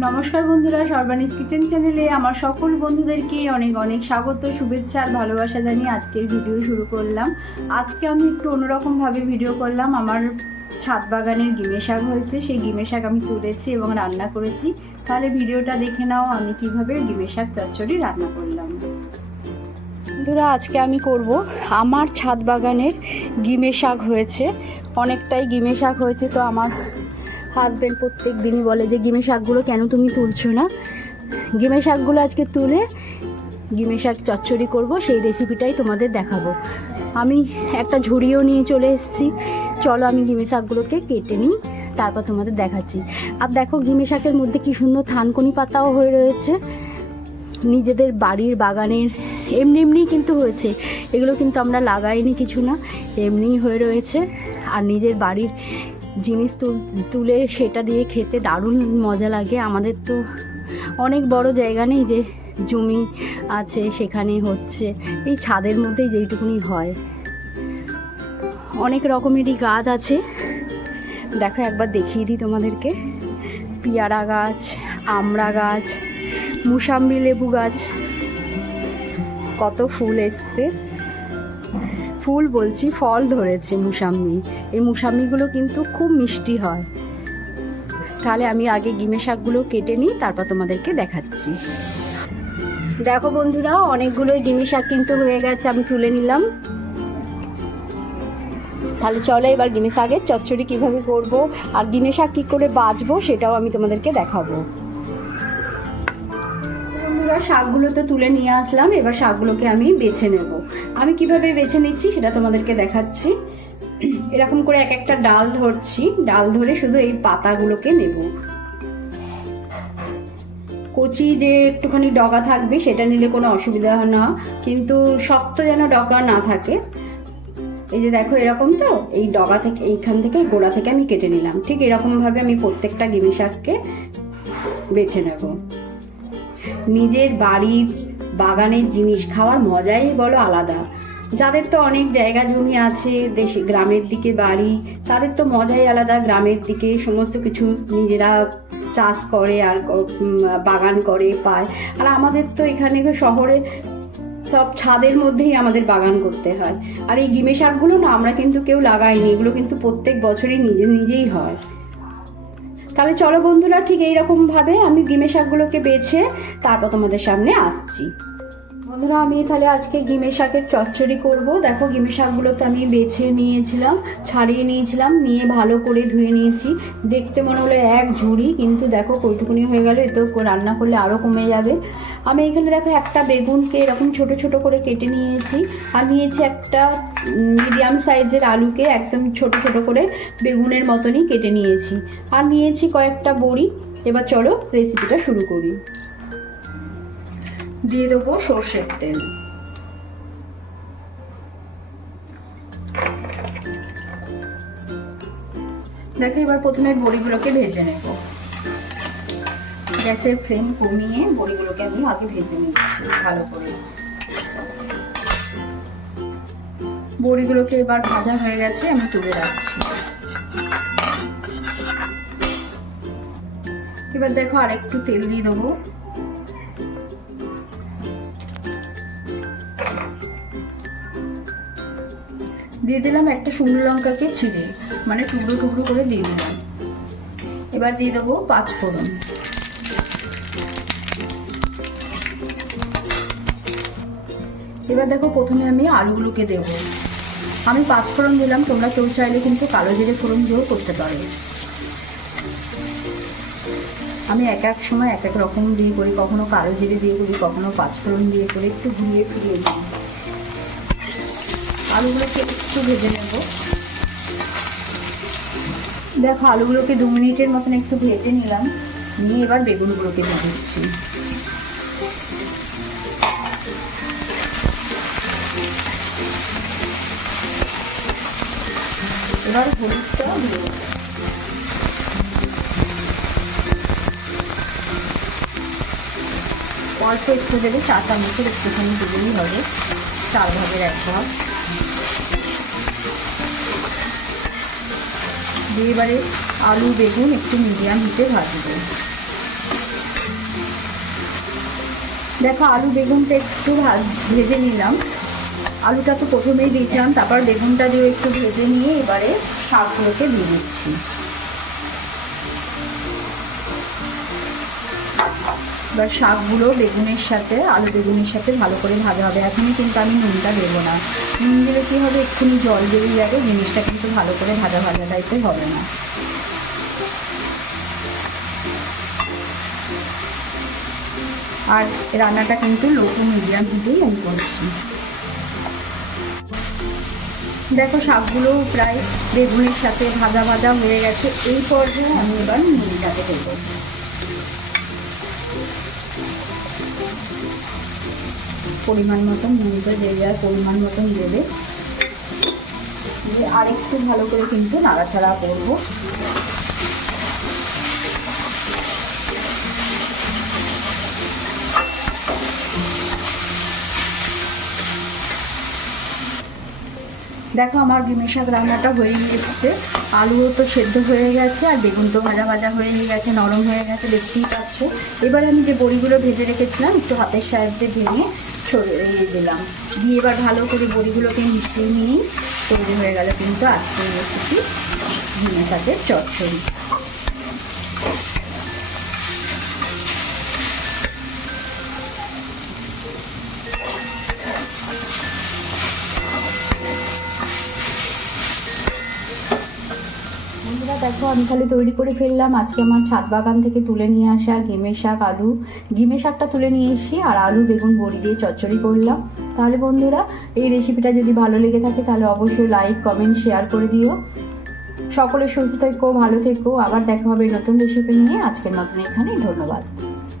নমস্কার বন্ধুরা, সর্বানিস কিচেন চ্যানেলে আমার সকল বন্ধুদেরকে অনেক অনেক স্বাগত, শুভেচ্ছা আর ভালোবাসা জানিয়ে আজকের ভিডিও শুরু করলাম। আজকে আমি একটু অন্যরকমভাবে ভিডিও করলাম। আমার ছাদ বাগানের গিমে শাক হয়েছে, সেই গিমে শাক আমি তুলেছি এবং রান্না করেছি। তাহলে ভিডিওটা দেখে নাও, আমি কীভাবে গিমে শাক চচ্চড়ি রান্না করলাম। বন্ধুরা, আজকে আমি করব, আমার ছাদ বাগানের গিমে শাক হয়েছে। অনেকটাই গিমে শাক হয়েছে, তো আমার হাজব্যান্ড প্রত্যেক দিনই বলে যে গিমে শাকগুলো কেন তুমি তুলছো না? গিমে শাকগুলো আজকে তুলে গিমে শাক চচ্চড়ি করব, সেই রেসিপিটাই তোমাদের দেখাবো। আমি একটা ঝুড়িও নিয়ে চলে এসেছি। চলো আমি গিমে শাকগুলোকে কেটে নিই, তারপর তোমাদের দেখাচ্ছি। আর দেখো গিমে শাকের মধ্যে কি সুন্দর থানকুনি পাতাও হয়ে রয়েছে। নিজেদের বাড়ির বাগানের, এমনি এমনিই কিন্তু হয়েছে। এগুলো কিন্তু আমরা লাগাইনি কিছু না, এমনিই হয়ে রয়েছে। আর নিজের বাড়ির জিনিস তুল- সেটা দিয়ে খেতে দারুণ মজা লাগে। আমাদের তো অনেক বড় জায়গা নেই যে জমি আছে সেখানে হচ্ছে। এই ছাদের মধ্যেই যেইটুকুনি হয়। অনেক রকমেরই গাছ আছে। দেখো একবার দেখিয়ে দিই তোমাদেরকে। পেয়ারা গাছ, আমড়া গাছ, মুসাম্বি লেবু গাছ। কত ফুল এসছে। ফুল বলছি, ফল ধরেছে মুসাম্মি। এই মুসাম্মিগুলো কিন্তু খুব মিষ্টি হয়। তাহলে আমি আগে গিমে শাকগুলো কেটে নিই, তারপর তোমাদেরকে দেখাচ্ছি। দেখো বন্ধুরা, অনেকগুলোই গিমে শাক কিন্তু হয়ে গেছে, আমি তুলে নিলাম। তাহলে চলো এবার গিমে শাকের চচ্চড়ি কীভাবে করব, আর গিমে শাক কী করে বাঁচবো সেটাও আমি তোমাদেরকে দেখাবো। বন্ধুরা শাকগুলো তো তুলে নিয়ে আসলাম, এবার শাকগুলোকে আমি বেছে নেব। আমি কীভাবে বেছে নিচ্ছি সেটা তোমাদেরকে দেখাচ্ছি। এরকম করে এক একটা ডাল ধরছি, ডাল ধরে শুধু এই পাতাগুলোকে নেব। কচি যে একটুখানি ডগা থাকবে, সেটা নিলে কোনো অসুবিধা না, কিন্তু শক্ত যেন ডগা না থাকে। এই যে দেখো এরকম তো, এই ডগা থেকে, এইখান থেকে, গোড়া থেকে আমি কেটে নিলাম। ঠিক এরকমভাবে আমি প্রত্যেকটা গিমি শাককে বেছে নেব। নিজের বাড়ির বাগানের জিনিস খাওয়ার মজাই বলো আলাদা। যাদের তো অনেক জায়গা জমি আছে, দেশে, গ্রামের দিকে বাড়ি, তাদের তো মজাই আলাদা। গ্রামের দিকে সমস্ত কিছু নিজেরা চাষ করে আর বাগান করে, পায়। আর আমাদের তো এখানে শহরে সব ছাদের মধ্যেই আমাদের বাগান করতে হয়। আর এই গিমে শাকগুলো না আমরা কিন্তু কেউ লাগাইনি, এগুলো কিন্তু প্রত্যেক বছরই নিজে নিজেই হয়। তাহলে চলো বন্ধুরা ঠিক এইরকমভাবে আমি ডিমের শাকগুলোকে বেছে তারপর তোমাদের সামনে আসছি। বন্ধুরা, আমি তাহলে আজকে গিমে শাকের চচ্চড়ি করব। দেখো, গিমে শাকগুলোকে আমি বেছে নিয়েছিলাম, ছাড়িয়ে নিয়েছিলাম, নিয়ে ভালো করে ধুয়ে নিয়েছি। দেখতে মনে হলো এক ঝুড়ি, কিন্তু দেখো কইটুকুনি হয়ে গেল এতো রান্না করলে আরও কমে যাবে। আমি এখানে দেখো, একটা বেগুনকে এরকম ছোট ছোট করে কেটে নিয়েছি। আর নিয়েছি একটা মিডিয়াম সাইজের আলুকে একদম ছোট ছোট করে বেগুনের মতনই কেটে নিয়েছি। আর নিয়েছি কয়েকটা বড়ি। এবার চলো রেসিপিটা শুরু করি। দিয়ে দেবো সর্ষের তেল। দেখো এবার প্রথমে বড়িগুলোকে ভেজে নেব। গ্যাসের ফ্লেম কমিয়ে বড়িগুলোকে আমি আগে ভেজে নিচ্ছি ভালো করে। বড়িগুলোকে এবার ভাজা হয়ে গেছে, আমি তুলে রাখছি। এবার দেখো আরেকটু তেল দিয়ে দেবো। দিয়ে দিলাম একটা শুকনো লঙ্কাকে ছিঁড়ে মানে টুকরো টুকরো করে দিয়ে দিলাম। এবার দিয়ে দেবো পাঁচ ফোড়ন। এবার দেখো প্রথমে আমি আলুগুলোকে দেব। আমি পাঁচ ফোড়ন দিলাম, তোমরা কেউ চাইলে কিন্তু কালো জিরে ফোড়ন দিয়েও করতে পারো। আমি এক এক সময় এক এক রকম দিয়ে করি, কখনো কালো জিরে দিয়ে করি, কখনো পাঁচ ফোড়ন দিয়ে করি একটু ঘুরিয়ে ফিরিয়ে দিই। আলুগুলোকে একটু ভেজে নেব। দেখো, আলুগুলোকে দু মিনিটের মতন একটু ভেজে নিলাম। নিয়ে এবার বেগুনগুলোকে দিয়ে দিচ্ছি। এবার দেবো। অল্প একটু দেবে চা চামচের একটুখানি দিলেই হবে, চার ভাগের এক ভাগ। দিয়ে এবারে আলু, বেগুন একটু মিডিয়াম হিটে ভাজবো। দেখো, আলু, বেগুনটা একটু ভেজে নিলাম। আলুটা তো প্রথমেই দিয়েছিলাম, তারপর বেগুনটা দিয়ে একটু ভেজে নিয়ে এবারে শাকগুলোকে দিয়ে দিচ্ছি। এবার শাকগুলো বেগুনের সাথে, আলু বেগুনের সাথে ভালো করে ভাজা হবে। এখনই কিন্তু আমি নুনটা দেবো না। নুন দিলে কী হবে? এক্ষুনি জল বেরিয়ে যাবে, জিনিসটা কিন্তু ভালো করে ভাজা ভাজা টাইপের হবে না। আর রান্নাটা কিন্তু লো টু মিডিয়াম হিটেই আমি করছি। দেখো শাকগুলো প্রায় বেগুনের সাথে ভাজা ভাজা হয়ে গেছে। এই পর্যায়ে আমি এবার নুনটাকে দেবো। পরিমাণ মতন নুনটা যে যার পরিমাণ মতন দেবে। দিয়ে আরেকটু ভালো করে কিন্তু নাড়াচাড়া করব। দেখো আমার ডিমের শাক রান্নাটা হয়ে এসছে আলুও তো সেদ্ধ হয়ে গেছে আর বেগুন তো ভাজা ভাজা হয়ে গেছে, নরম হয়ে গেছে, দেখতেই পাচ্ছ। এবার আমি যে বড়িগুলো ভেজে রেখেছিলাম, একটু হাতের সাহায্যে ভেঙে ছড়িয়ে দিলাম। দিয়ে এবার ভালো করে বড়িগুলোকে মিশিয়ে নিয়ে তৈরি হয়ে গেল কিন্তু আজকে রেসিপি ডিমের সাথে চচ্চড়ি। দেখো, আমি তাহলে তৈরি করে ফেললাম। আজকে আমার ছাদ বাগান থেকে তুলে নিয়ে আসা গেমে শাক, আলু। গেমে শাকটা তুলে নিয়ে এসেছি আর আলু, বেগুন, বড়ি দিয়ে চচ্চড়ি করলাম। তাহলে বন্ধুরা, এই রেসিপিটা যদি ভালো লেগে থাকে, তাহলে অবশ্যই লাইক কমেন্ট শেয়ার করে দিও। সকলের সুস্থ থেকো, ভালো থেকো। আবার দেখা হবে নতুন রেসিপি নিয়ে। আজকের মতন এখানেই, ধন্যবাদ।